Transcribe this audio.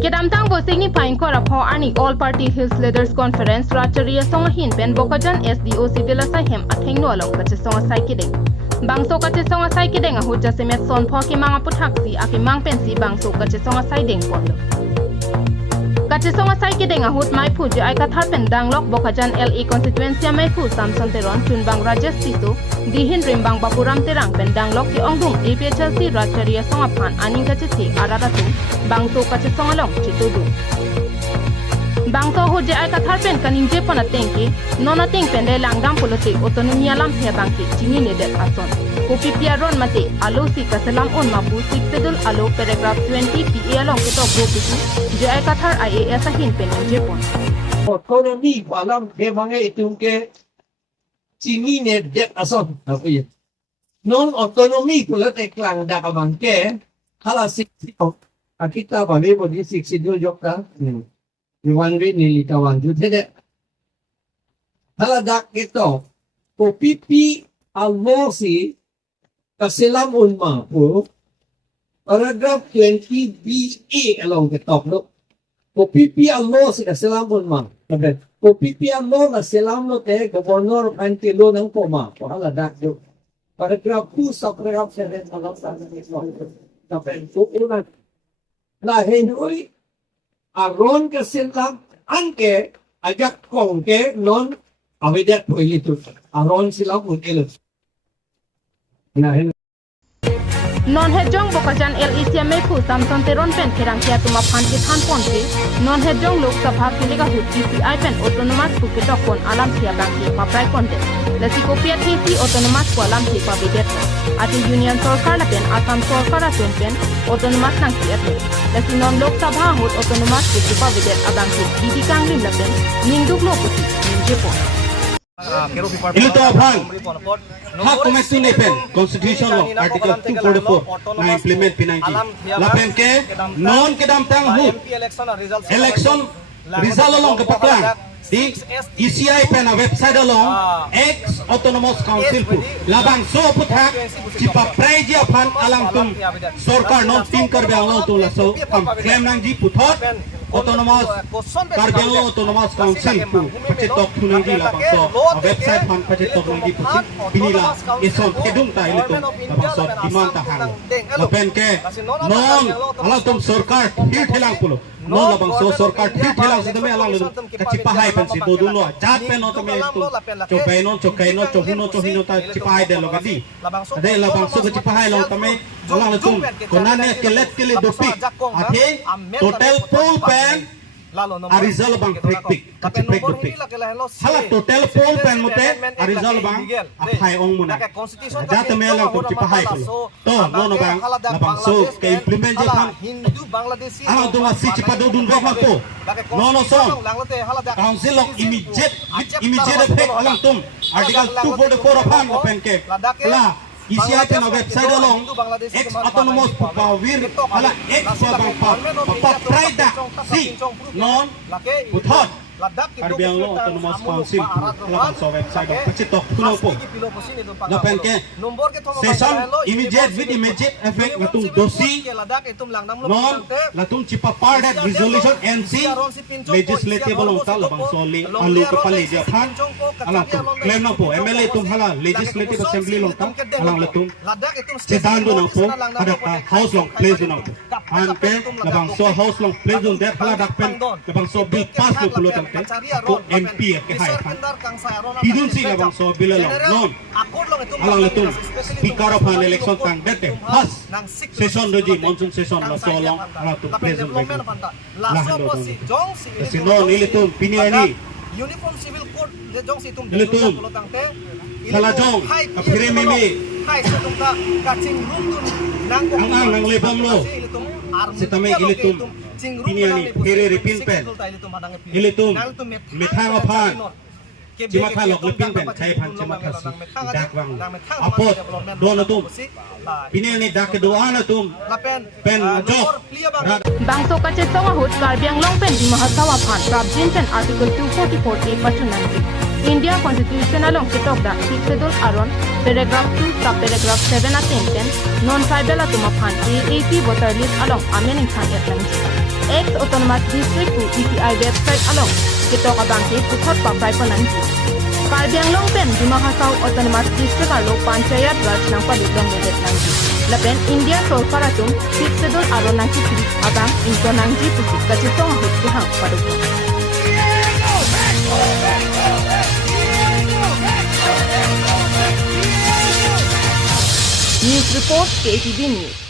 Kedamtang bo signifying kora pho ani all party hills leaders conference racharia songahin pen Bokajan SDO civil asaihem athengno along kachesong asaikideng. Bangso kachesong asaikideng ahu jasemet son pho akemang aputhaksi akemang pensi bangso kachesong asaideng polo. Kachesong asaikideng ahut maipu je aikathar pen danglok Bokajan LE constituency maipu samson teron chunbang rajesh sisu dihin rimbang bapuram terang pen danglok ki ongdung APHLC racharia songaphan aning kachesi araratu bangso kachesong along chitudu. Bangso ho je aikathar pen kaning je pona tengki nona teng pen de langdam polote autonomy alam he bangki chini ne det ason. Kopi piaron mate alo si kasalam on mapu siksedul alo paragraph 20 PA along ketok gropisu je aikathar IAS ahin pen je pon. Autonomy alam he bange itung ke chini ne det ason. Non autonomy pula teklang da ka bangke hala siksidul kita bali bodi siksidul jokta. Iwanri ni kawan jude hala dak ito ko pipi almosi kasilam unma po paragraph 20 BA along ketok no ko pipi almosi kasilam unma ko pipi almo kasilam no te gobernador antilo ng poma ko hala dak yo paragraph 2 sa paragraph 7 along sa kapel ko una na henry aron kasilang angke agak kongke non awidat po ito aron sila po ilo Non hejong Bokajan LE maipu samson teron pen kerang kia tuma phan ki than ponte non hejong lok sabha kilega hut DPI pen autonomous ku ketok pon alam sia bangki paprai konte lasi kopia TC autonomous ku alam ki pabidet ati union sarkar la pen asam sarkar asen pen autonomous nang ki ate lasi non lok sabha hut autonomous ku pabidet abangki didikang lim la pen ningduk lo puti ninje pon. Ito abang hak komisi nepen constitution law article 244 na implement pinangki lapen ke non kedam tang hu election result along kepaklang di ECI pen website along ex autonomous council pu labang so puthak cipa praiji aphan alang tum sarkar non tim kar bang tu la so claim nang ji puthot autonomous Karbelo autonomous council pu pacetok thunang di labang so website pan pacetok nang di pusit binila ison kedung ta ilito labang so diman ta hang lapen ke non alang tum sarkar thil thelang pulo non labang so sarkar thil thelang sidame alang lu kachipahai pen si dodulo jat pen no tame tu chokaino chohuno chohino ta chipahai de logadi ade labang so kachipahai long tame alang lu konane kelet kele dopik athe total pool pen arizal bang prik kachipek dopik hala total pool pen mote arizal bang aphai ong muna jat me alang tu chipahai to no bang labang so ke implement je kan alang tu si chipado dun bang ko no song council of immediate effect alang tum article 244 of ham open ke la ECI pen website along ex autonomous pawir ala ex bang pa pride si non puthot Arbiang lo autonomous council labang so website pacetok puno po lapen ke session immediate with immediate effect latung dosi non latung cipa part that resolution NC legislative long ta labang so li alu kepali dia phan alang tu claim na po MLA tum hala legislative assembly long ta alang latung cedan do na po ada house long place do na po an ke labang so house long place do that hala dak pen labang so bill pass lo pulo ko MP ke hai tidun si labang so bill long non alang latung speaker of an election tang dete pas session doji monsoon session la so long ala tu president lah si non ilitum piniani uniform civil code je jong si tum ilitum salah jong apire mimi hai so tum ka kaching room tun nang lebam lo sitame ilitum piniani pire repin pen ilitum methang aphan cimakha lok lepin pen chai phan cimakha si dak wang apot don tum piniani dak doana tum pen jok Bangso kachesong ahut karbiang long pen di mahasawa phan prabjin pen article 244 a pachunanti India Constitution along kitok da 6th schedule aron paragraph 2 subparagraph 7 atenten non-tribal atuma phan AAP voter list along amending phan etlang ex autonomous district to EPI website along kitok abangki puthot papai pananji Karbiang long pen di Mahasau autonomous district alo panchayat raj nang paludong medet nangji lapen India sol paratum 6th schedule aron nangki abang into nangji pusik kachesong hutihang paduko News report KTV News.